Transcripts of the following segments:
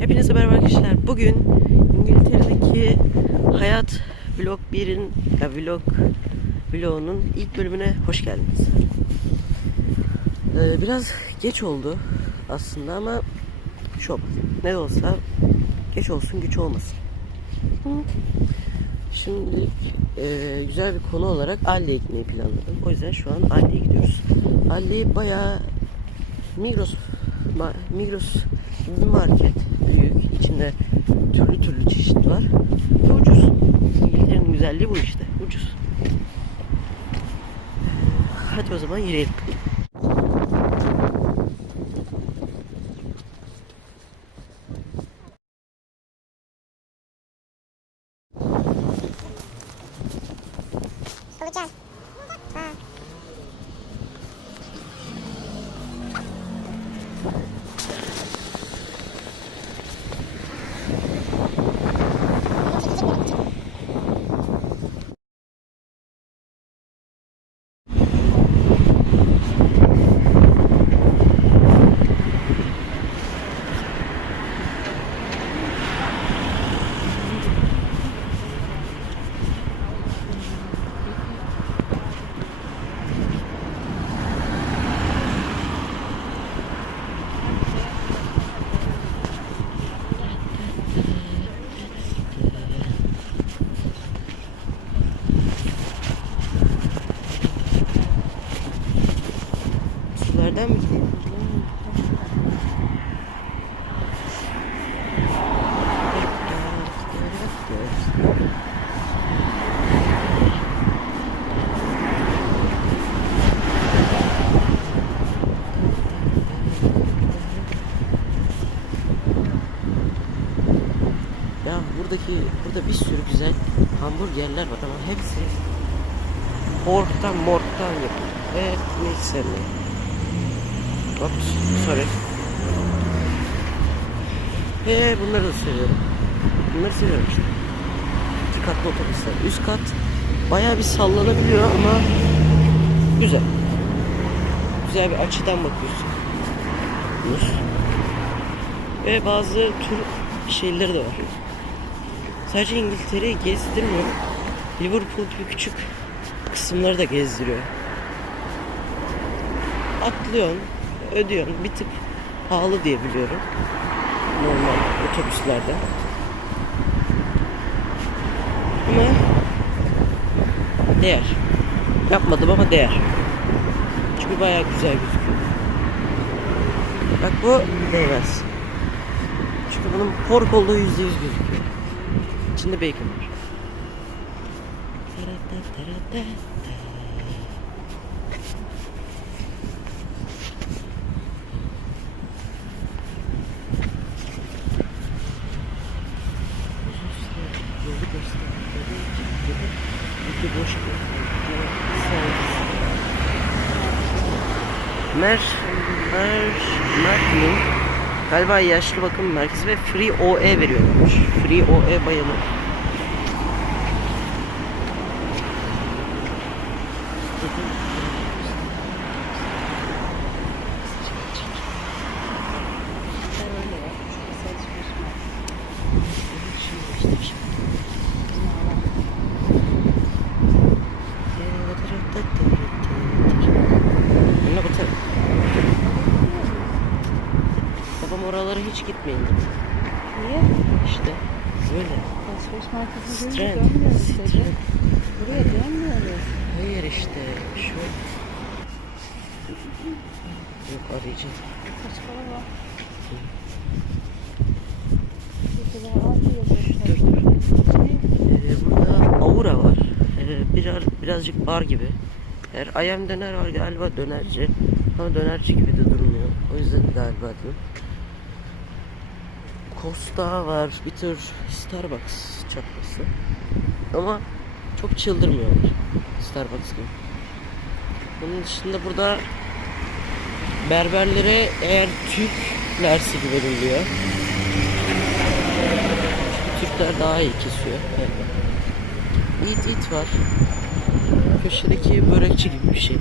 Hepinize merhaba arkadaşlar. Bugün İngiltere'deki Hayat Vlog 1'in ya vlog vlogunun ilk bölümüne hoş geldiniz. Ee, biraz geç oldu aslında ama olmaz. Ne de olsa geç olsun güç olmasın. Şimdi e, güzel bir konu olarak Alli'ye gitmeyi planladım. O yüzden şu an Alli'ye gidiyoruz. Alli bayağı Migros Migros bir market büyük. İçinde türlü türlü çeşit var. Ve ucuz. İngiltere'nin güzelliği bu işte. Ucuz. Hadi o zaman yürüyelim. Solucan. Ha. Sulardan mı gidelim? Ya buradaki burada bir sürü güzel hamburgerler var ama hepsi porktan morktan yapılıyor ve hiç sevmiyorum. Oops, sorry. Ve bunları da seviyorum. Bunları seviyorum işte. İki katlı otobüsler. Üst kat bayağı bir sallanabiliyor ama güzel. Güzel bir açıdan bakıyorsun. Yunus. Ve bazı tur şeyleri de var. Sadece İngiltere'yi gezdirmiyor. Liverpool gibi küçük kısımları da gezdiriyor. Atlıyorsun, ödüyorsun. Bir tık pahalı diye biliyorum. Normal otobüslerde. Ama değer. Yapmadım ama değer. Çünkü bayağı güzel gözüküyor. Bak bu değmez. Çünkü bunun pork olduğu yüzde yüz gözüküyor. İçinde bacon var. Taratataratat. Yolu gösterdiği için dedi, "İki boş Mer, Mer, Mert'in galiba yaşlı bakım merkezi ve Free OE veriyormuş. Free OE bayanı. Hiç gitmeyin dedi. Niye? İşte böyle. Alışveriş merkezine gelince dönmüyoruz dedi. Strand. Buraya dönmüyoruz. Hayır işte şu. Yok arayacağım. Yazıyor. Dur dur. Ee, burada Aura var. Ee, biraz, birazcık bar gibi. Eğer ayam döner var galiba dönerci. Ama dönerci gibi de durmuyor. O yüzden galiba diyorum. Costa var. Bir tür Starbucks çakması. Ama çok çıldırmıyorlar. Starbucks gibi. Bunun dışında burada berberlere eğer Türk versi gibi veriliyor. Çünkü Türkler daha iyi kesiyor. galiba. Eat Eat var. Köşedeki börekçi gibi bir şey.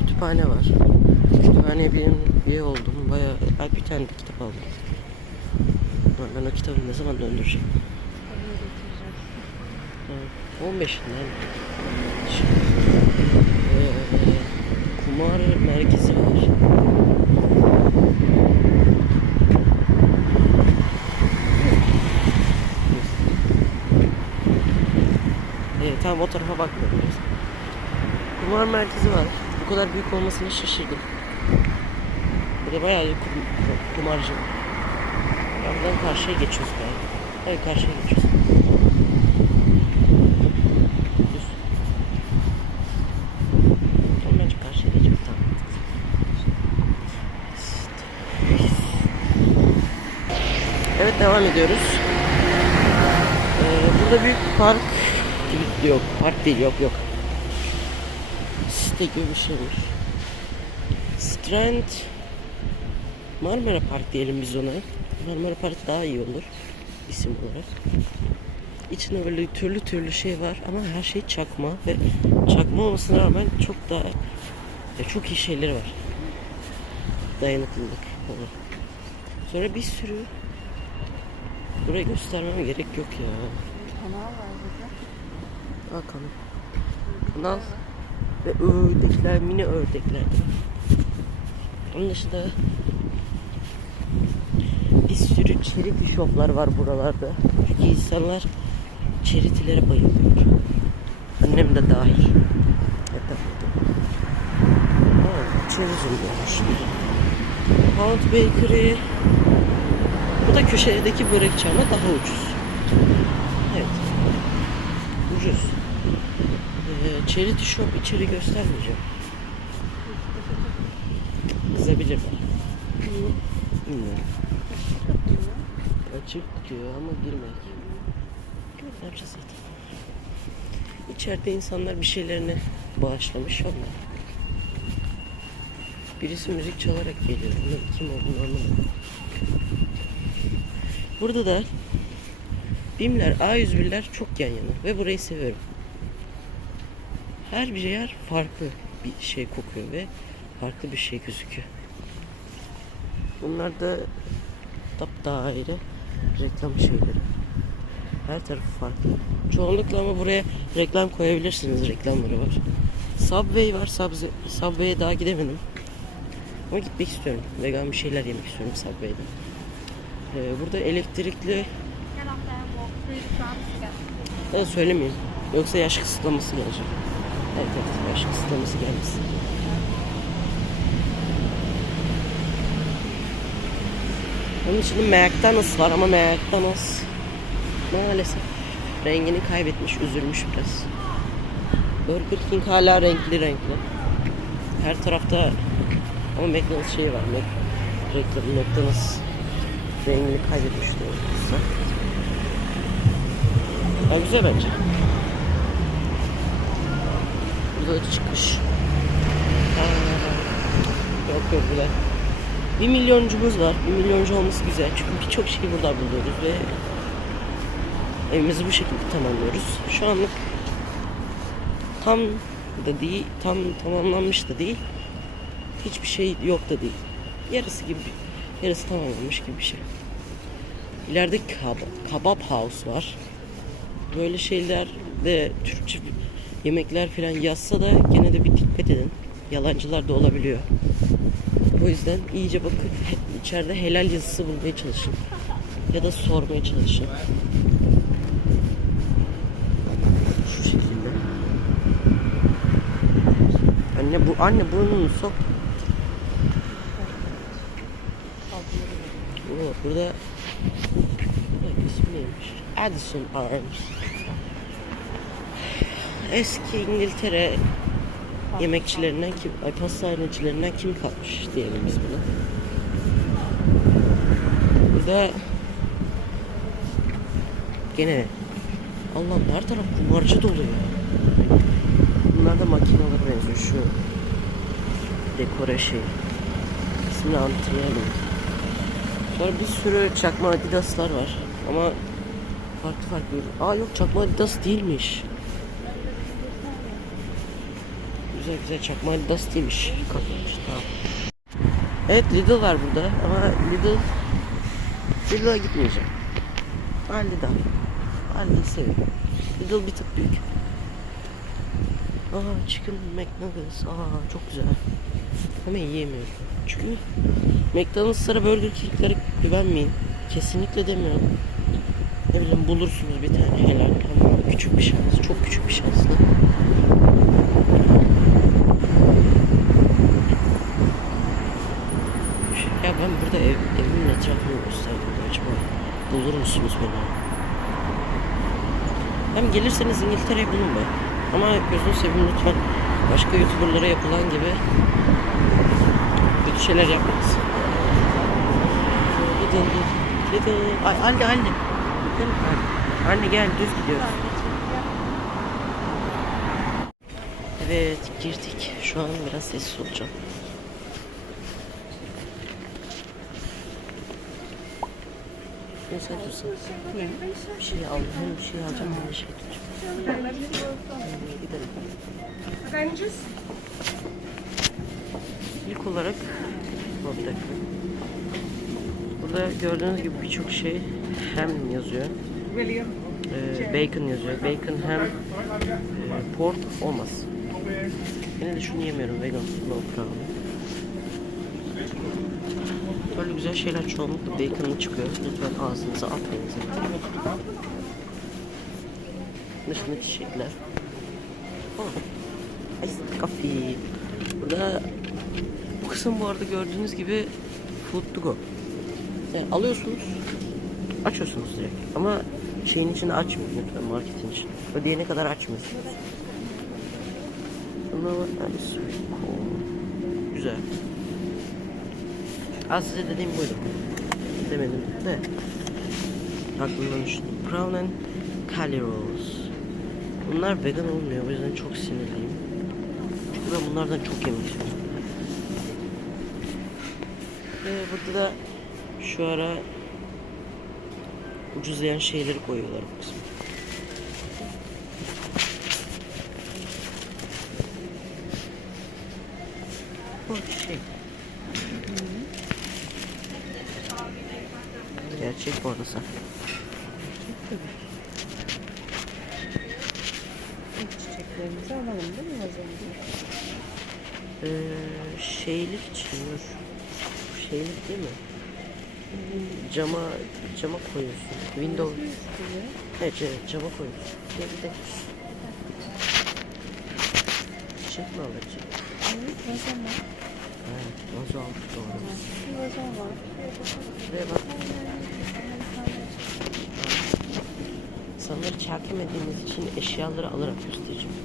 Kütüphane var. Kütüphaneye benim üye olduğum bayağı ben bir tane de kitap aldım. Ama Ben o kitabı ne zaman döndüreceğim? Oraya getireceğim. Tamam. 15'inden. Ee, kumar merkezi var. Evet, tamam o tarafa bakmıyorum. Kumar merkezi var. Bu kadar büyük olmasına şaşırdım. Burada bayağı kum, kumarcı var. Ya buradan karşıya geçiyoruz galiba. Evet karşıya geçiyoruz. Düz. Tamam bence karşıya geçelim. Evet devam ediyoruz. Ee, burada büyük bir park gibi yok. Park değil yok yok. Site gibi bir şeymiş. Strand Marmara Park diyelim biz ona. Marmara Park daha iyi olur isim olarak. İçinde böyle türlü türlü şey var ama her şey çakma ve çakma olmasına rağmen çok daha çok iyi şeyleri var. Dayanıklılık falan. Sonra bir sürü burayı göstermeme gerek yok ya. Kanal var burada. Aa kanal. Kanal ve ördekler, mini ördekler. Onun dışında bir sürü charity shoplar var buralarda. Çünkü insanlar charity'lere bayılıyor. Annem de dahil. Çerezim diyormuş. Pound Bakery. Bu da köşedeki börekçi ama daha ucuz. Evet. Ucuz. Ee, charity shop içeri göstermeyeceğim. Kızabilirler. Bilmiyorum. Açık diyor ama girmek. Ne yapacağız zaten? İçeride insanlar bir şeylerini bağışlamış onlar. Birisi müzik çalarak geliyor. Onun kim olduğunu anlamadım. Burada da BİM'ler, A101'ler çok yan yana ve burayı seviyorum. Her bir yer farklı bir şey kokuyor ve farklı bir şey gözüküyor. Bunlar da daire reklam şeyleri. Her tarafı farklı. Çoğunlukla ama buraya reklam koyabilirsiniz. Reklamları var. Subway var. Subway, Subway'e daha gidemedim. Ama gitmek istiyorum. Vegan bir şeyler yemek istiyorum Subway'de. Ee, burada elektrikli ben söylemeyeyim. Yoksa yaş kısıtlaması gelecek. Evet evet yaş kısıtlaması gelmesin. Onun için McDonald's var ama McDonald's maalesef rengini kaybetmiş, üzülmüş biraz. Burger King hala renkli renkli. Her tarafta ama McDonald's şeyi var. Reklamı McDonald's rengini kaybetmiş diyorsa. Ya güzel bence. Burada da çıkmış. Aa, Yok yok güzel. Bir milyoncumuz var. Bir milyoncu olması güzel. Çünkü birçok şeyi burada buluyoruz ve evimizi bu şekilde tamamlıyoruz. Şu anlık tam da değil, tam tamamlanmış da değil. Hiçbir şey yok da değil. Yarısı gibi, yarısı tamamlanmış gibi bir şey. İleride kebap, kebap house var. Böyle şeyler de Türkçe yemekler falan yazsa da gene de bir dikkat edin. Yalancılar da olabiliyor. O yüzden iyice bakıp içeride helal yazısı bulmaya çalışın. Ya da sormaya çalışın. Şu şekilde. Anne bu anne burnunu sok. Oo, burada ismi neymiş? Addison Arms. Eski İngiltere yemekçilerinden kim, ay pastanecilerinden kim kalmış diyelim biz buna. Burada gene Allah'ım her taraf kumarcı dolu ya. Bunlar da makinalara benziyor şu dekore şey. İsmini hatırlayamadım. Sonra bir sürü çakma adidaslar var ama farklı farklı. Aa yok çakma adidas değilmiş. Güzel güzel çakma Adidas değilmiş. Kalkmış tamam. Evet Lidl var burada ama Lidl Lidl'a gitmeyeceğim. Ben Lidl. Ben Lidl'ı seviyorum. Lidl bir tık büyük. Aa Chicken McNuggets. Aa çok güzel. Ama yiyemiyorum. Çünkü McDonald's'lara Burger King'lere güvenmeyin. Kesinlikle demiyorum. Ne bileyim bulursunuz bir tane helal ama küçük bir şans. Çok küçük bir şansla. Ya ben burada ev, evimin etrafını gösterdim acaba bulur musunuz beni? Hem gelirseniz İngiltere'yi bulun be. Ama gözünü seveyim lütfen başka youtuberlara yapılan gibi kötü şeyler yapmayız. Gidin gidin. Ay anne anne. Gidin. Anne gel düz gidiyoruz. Evet girdik. Şu an biraz sessiz olacağım. Ne sen dursun? Bir şey al. Hem bir şey alacağım hem bir şey tutacağım. Hadi gidelim. İlk olarak dakika. Burada gördüğünüz gibi birçok şey hem yazıyor. Ee, bacon yazıyor. Bacon hem e, pork olmaz. Yine de şunu yemiyorum vegan no problem. Böyle güzel şeyler çoğunlukla bacon'lı çıkıyor. Lütfen ağzınıza atmayın. sakın. Dışında çiçekler. Oh. Ice coffee. Burada bu kısım bu arada gördüğünüz gibi food to go. Yani alıyorsunuz, açıyorsunuz direkt. Ama şeyin içinde açmayın lütfen marketin için. Ödeyene kadar açmıyorsunuz. Ama. Güzel. Az size dediğim buydu. Demedim de. Aklımdan düştü. Brown and Cali Rolls. Bunlar vegan olmuyor. O yüzden çok sinirliyim. Çünkü ben bunlardan çok yemek istiyorum. Ve burada da şu ara ucuzlayan şeyleri koyuyorlar bu kısma. Bu şey. Gerçek bu arada. Çiçeklerimizi alalım değil mi vazomuzu? Ee, şeylik dur. Şeylik değil mi? Cama cama koyuyorsun. Window. Evet, evet cama koyuyorsun. Gel gidelim. Çiçek mi alacak? Evet vazom var. Evet, çarpımediğimiz için eşyaları alarak göstereceğim.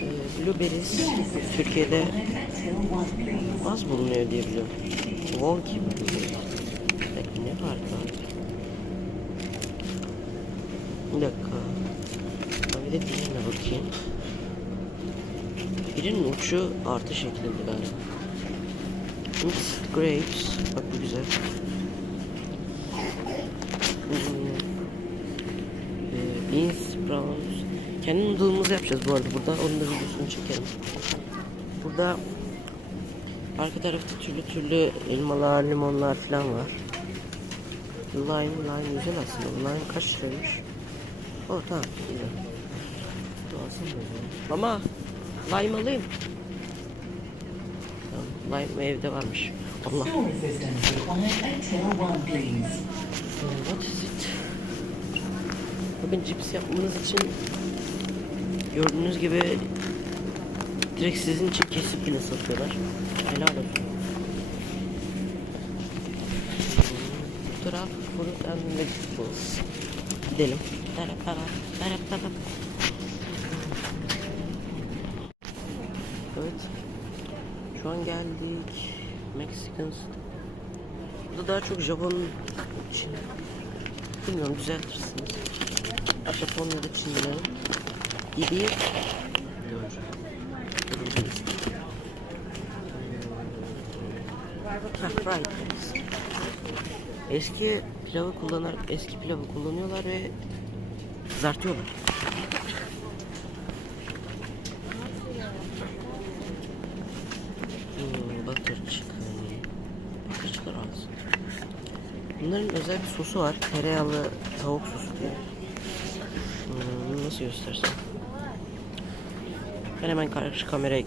Ee, Blueberries Türkiye'de az bulunuyor diye biliyorum. Blueberries. Peki ne var var? Bir dakika. Bir de diğerine bakayım. Birinin ucu artı şeklinde galiba. Mixed grapes. Bak bu güzel. Hmm. Ee, beans, browns. Kendi noodle'ımızı yapacağız bu arada burada. Onun da videosunu çekelim. Burada arka tarafta türlü türlü elmalar, limonlar falan var. Lime, lime güzel aslında. Lime kaç liraymış? Oh tamam, güzel. Dur alsam mı ya? Ama lime alayım. Tamam, lime evde varmış. Allah. Store assistance required at till 1, please. What is it? Bakın cips yapmanız için gördüğünüz gibi direkt sizin için kesip bile satıyorlar. Helal olsun. Bu taraf fruit and vegetables. Gidelim. Tarap tarap tarap tarap. Evet. Şu an geldik. Mexicans. Burada daha çok Japon için. Bilmiyorum düzeltirsiniz. Japon ya da Çinli gibi. Heh, right. Eski pilavı kullanarak eski pilavı kullanıyorlar ve kızartıyorlar. Hmm, butter chicken. Allah razı olsun. Bunların özel bir sosu var. Tereyağlı tavuk sosu diye. Hmm, nasıl göstersem. Ben hemen karşı kameraya